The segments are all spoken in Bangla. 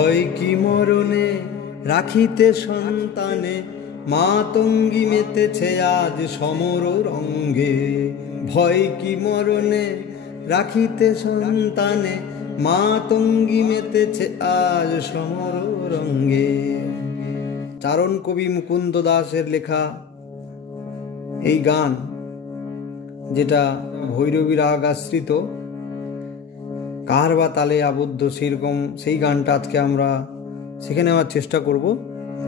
ভয় কি মরণে রাখিতে সন্তানে, মাতঙ্গী মেতেছে আজ সমর রঙ্গে। ভয় কি মরণে রাখিতে সন্তানে, মাতঙ্গী মেতেছে আজ সমর রঙ্গে। চারণ কবি মুকুন্দ দাসের লেখা এই গান, যেটা ভৈরবী রাগ আশ্রিত, কার বা তালে আবদ্ধ, সেরকম সেই গানটা আজকে আমরা শিখে নেওয়ার চেষ্টা করব।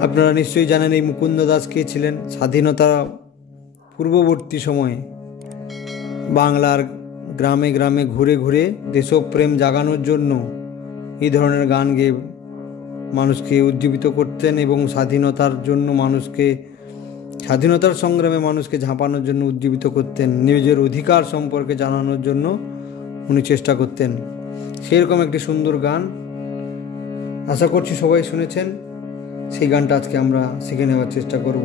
আপনারা নিশ্চয়ই জানেন এই মুকুন্দ দাস কে ছিলেন। স্বাধীনতা পূর্ববর্তী সময়ে বাংলার গ্রামে গ্রামে ঘুরে ঘুরে দেশপ্রেম জাগানোর জন্য এই ধরনের গান গেয়ে মানুষকে উজ্জীবিত করতেন এবং স্বাধীনতার জন্য মানুষকে, স্বাধীনতার সংগ্রামে মানুষকে ঝাঁপানোর জন্য উজ্জীবিত করতেন। নিজের অধিকার সম্পর্কে জানানোর জন্য উনি চেষ্টা করতেন। সেরকম একটি সুন্দর গান, আশা করছি সবাই শুনেছেন। সেই গানটা আজকে আমরা শিখে নেওয়ার চেষ্টা করব।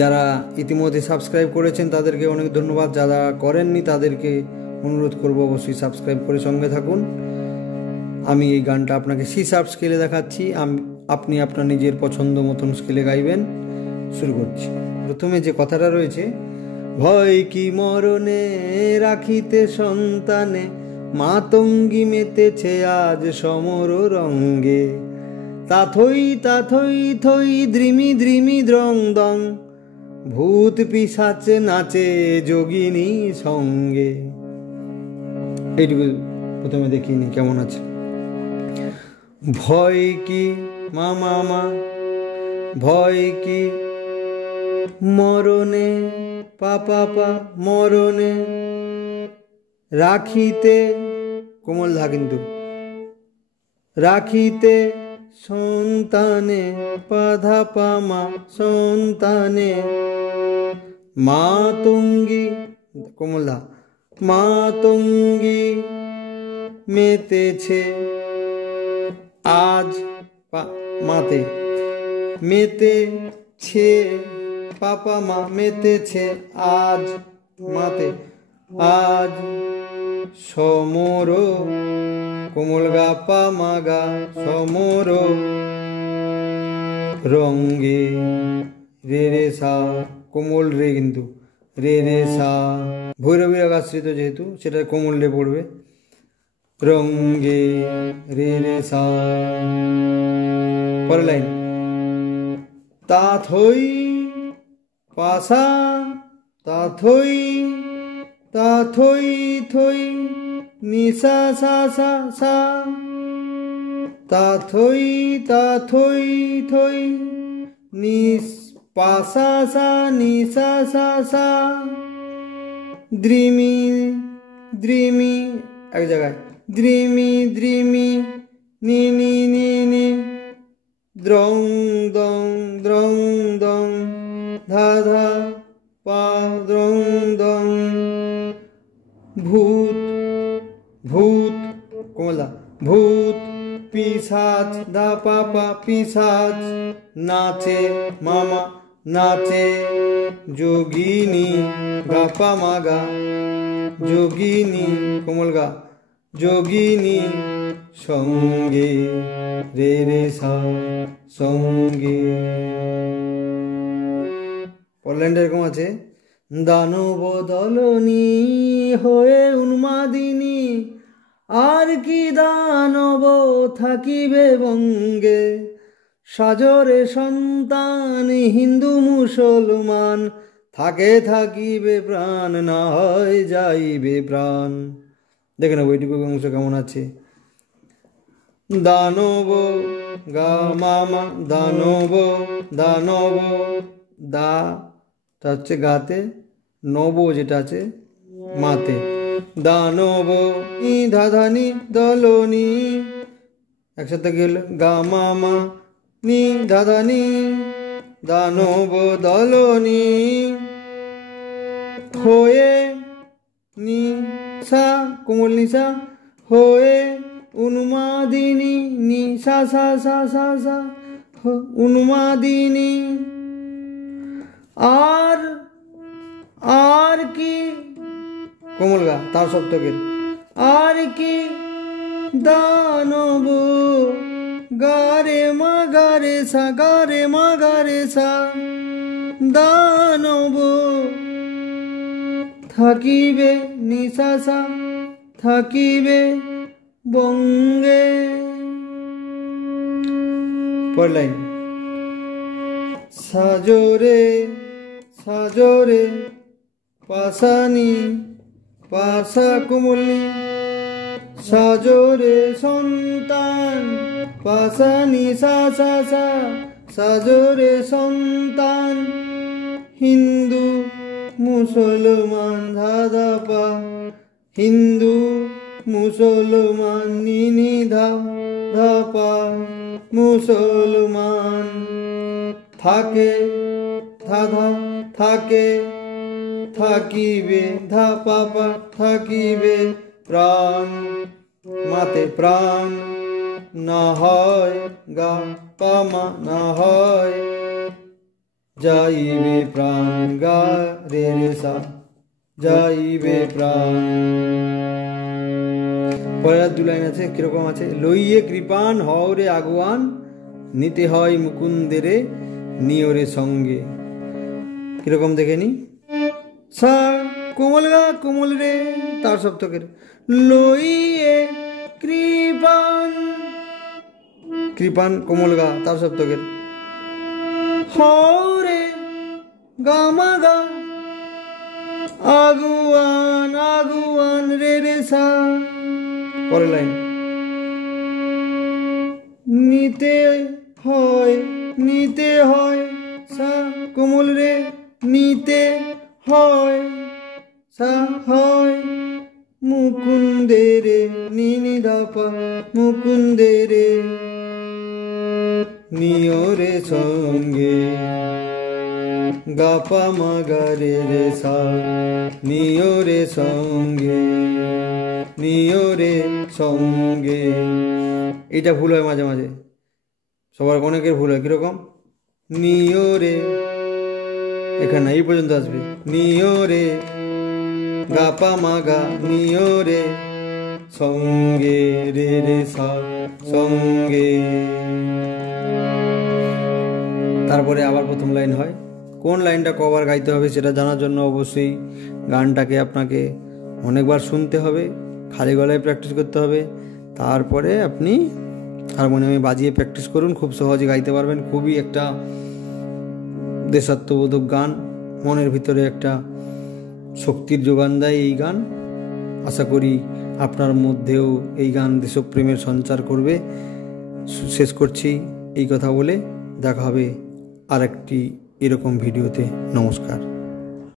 যারা ইতিমধ্যে সাবস্ক্রাইব করেছেন তাদেরকে অনেক ধন্যবাদ, যারা করেননি তাদেরকে অনুরোধ করব অবশ্যই সাবস্ক্রাইব করে সঙ্গে থাকুন। আমি এই গানটা আপনাকে সি শার্প স্কেলে দেখাচ্ছি, আপনি আপনার নিজের পছন্দ মতন স্কেলে গাইবেন। শুরু করছি। প্রথমে যে কথাটা রয়েছে, ভয় কি মরণে রাখিতে সন্তানে, মাতঙ্গী মেতেছে আজ সমর রঙ্গে। তাথই তাথই থই দ্রিমি দ্রিমি দ্রং দং, ভূত পিশাচ নাচে যোগিনী সঙ্গে। এইটুকু প্রথমে দেখিনি কেমন আছে। ভয় কি মা মা মা, ভয় কি মরণে পা পা পা, মরণে রাখিতে, কোমল ধা কিন্তু, রাখিতে সন্তানে পাধা পামা, সন্তানে মাতঙ্গী, কোমল ধা, মাতঙ্গী মেতেছে আজ, মাতে মেতেছে, পাপা মা মেতেছে আজ, মাতে আজ সমর, কোমল গা পা মা গা, সমর রঙ্গে। রে রে সা, কোমল রে কিন্তু, রে রে সা, ভৈরবী রাগ আশ্রিত যেহেতু সেটা কোমল রে পড়বে। রঙ্গে রে রে সা। পরের লাইন, তাথই পাশা, তাথই তাথই থই নিসা সা সা সা, তাথই তাথই থই নিস পাশা সা নিসা সা সা, দ্রিমি দ্রিমি, এক জায়গায়, দ্রিমি দ্রিমি নি নি নি নি, দ্রং দং দ্রং দং, ধা ধা পা দ্রং দং, ভূত ভূত, কোমলা, ভূত পিশাচ ধা পা পা, পিশাচ নাচে মামা, নাচে যোগিনী গা পা মা গা, যোগিনী, কোমল গা, যোগিনী সঙ্গে, রে রে সা, সঙ্গে। পরল্যান্ড এরকম আছে, দানব দলনী হয়ে উন্মাদিনী, আর কি দানব থাকিবে বঙ্গে। সাজরে সন্তান হিন্দু মুসলমান, থাকে থাকিবে প্রাণ, না হয় যাইবে প্রাণ। দেখে নেবো এইটুকু অংশ কেমন আছে। দানব গা মামা, দানব, দানব দা তা হচ্ছে গাতে, নব যেটা আছে মাতে, দানব ই ধাধানি দলনি, একসাথে গেল গা মামা নি ধাধানি, দানব দলনি হয়ে নি সা, কোমল নিসা, হয়ে উন্মাদিনী নি সা সা সা সা সা, উন্মাদিনী। আর আর কি, কোমল গা তার সপ্তকের, আর কি দানব গারে সা গারে মা গারে সা দানব থাকিবে নিশাসা থাকিবে বঙ্গে। পরের লাইন সাজরে সাজরে পাশানি পাশা কুমুলি সাজরে সন্তান পাশানি সা সা সা সাজরে সন্তান হিন্দু মুসলমান ধাদা পা হিন্দু মুসলমান নিনি ধা ধাপা মুসলমান থাকে ধাধা থাকে থাকিবে ধা পাপা থাকিবে প্রাণ মাতে প্রাণ না হয় গা পামা না হয় যাইবে প্রাণ গা রে রে সা যাইবে প্রাণ। পরের দু লাইন আছে কিরকম আছে লইয়ে কৃপান হওরে আগুয়ান নিতে হয় মুকুন্দেরে নিয়রে সঙ্গে। কিরকম দেখে নি সা কোমল গা কোমল রে তার সপ্তকের লইয়ে কৃপান কৃপান কোমল গা তার সপ্তকের হরে গামা গা আগুয়ান আগুয়ান রে রে সা। পরের লাইন নিতে হয় সা কোমল রে নিতে হয় সা হয় মুকুন্দেরে নিনি ধাপা মুকুন্দেরে নিয়রে সঙ্গে গাপা মাগারে রে সা নিয়রে সঙ্গে নিয়রে সঙ্গে। এটা ভুল হয় মাঝে মাঝে সবার অনেকের ভুল হয় কিরকম নিয়রে এখানে এই পর্যন্ত আসবে নিয়রে গাপা মাগা নিয়রে সঙ্গে রে রে সা সঙ্গে। তারপরে আবার প্রথম লাইন হয় কোন লাইনটা কবার গাইতে হবে সেটা জানার জন্য অবশ্যই গানটাকে আপনাকে অনেকবার শুনতে হবে খালি গলায় প্র্যাকটিস করতে হবে তারপরে আপনি হারমোনিয়ামে বাজিয়ে প্র্যাকটিস করুন খুব সহজে গাইতে পারবেন। খুবই একটা দেশাত্মবোধক গান মনের ভিতরে একটা শক্তির যোগান দেয় এই গান। আশা করি আপনার মধ্যেও এই গান দেশপ্রেমের সঞ্চার করবে। শেষ করছি এই কথা বলে দেখা হবে আর একটি এরকম ভিডিওতে। নমস্কার।